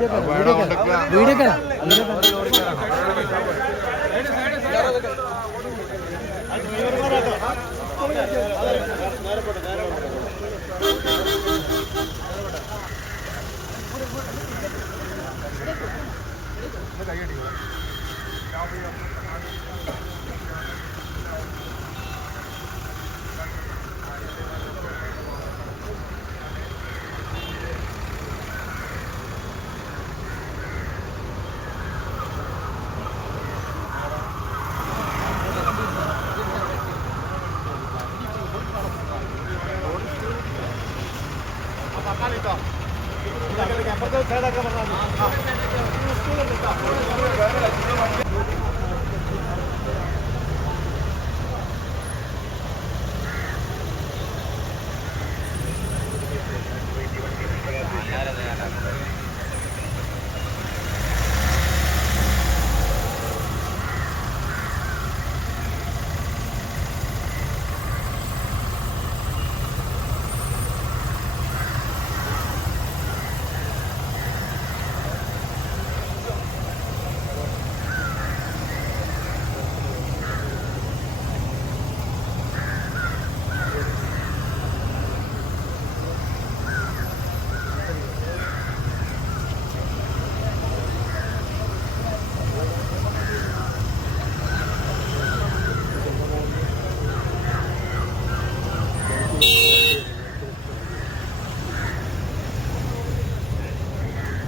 Video കേട്ടോ അപ്പുറത്തെ സൈഡാക്കാൻ പറഞ്ഞാൽ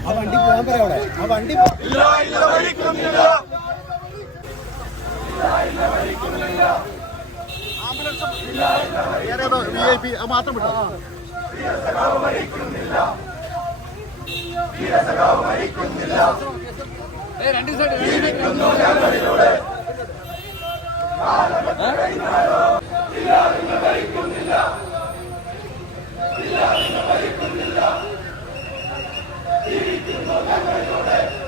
ആ വണ്ടി പോകാൻ പറയാം അവിടെ. ആ വണ്ടി തിന്നു കണ്ണോട്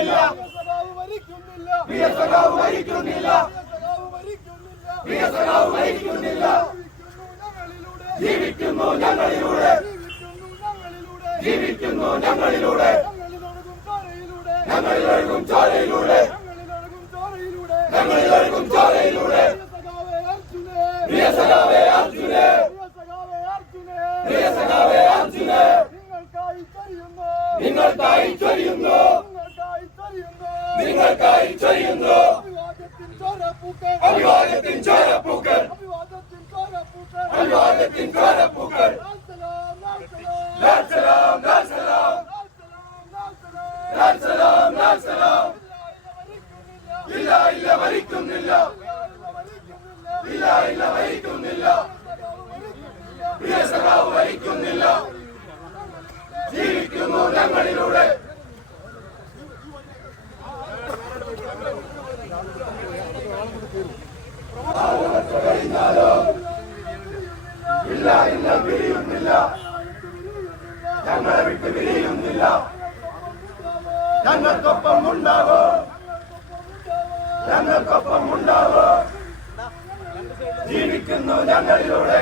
ഐ പി മാത്രം വിട്ടോ ജീവിക്കുന്നു ഞങ്ങളിലൂടെ. ജീവിക്കുന്നു ഞങ്ങളിലൂടെ. ഞങ്ങളിലൊഴുകും ചോരയിലൂടെ. നിങ്ങൾക്കായി ചൊരിയുന്നു അഭിവാദത്തിൻ ചോരപ്പൂക്കൾ അഭിവാദത്തിൻ ചോരപ്പൂക്കൾ ഞങ്ങൾക്കൊപ്പം ഉണ്ടാവോ ജീവിക്കുന്നു ഞങ്ങളിലൂടെ.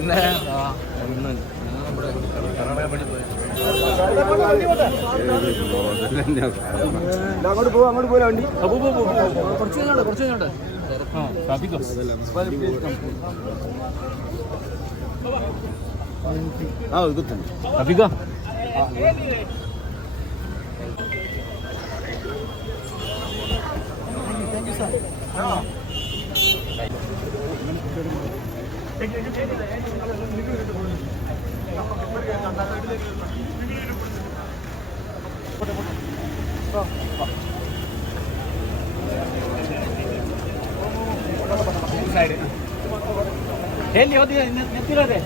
പിന്നെ അങ്ങോട്ട് പോവാ അങ്ങോട്ട് പോരാ വണ്ടി. കുറച്ച് കഴിഞ്ഞോട്ടെ കുറച്ച് കഴിഞ്ഞോട്ടെ. ആ സ്ഥാപിക്കാം. ആ ഇത് തന്നെ. സ്ഥാപിക്കാം. താങ്ക് യു സാർ ആ. ಎಲ್ಲಿ ಓದಿದೆ ನೆತ್ತಿರೋದೆ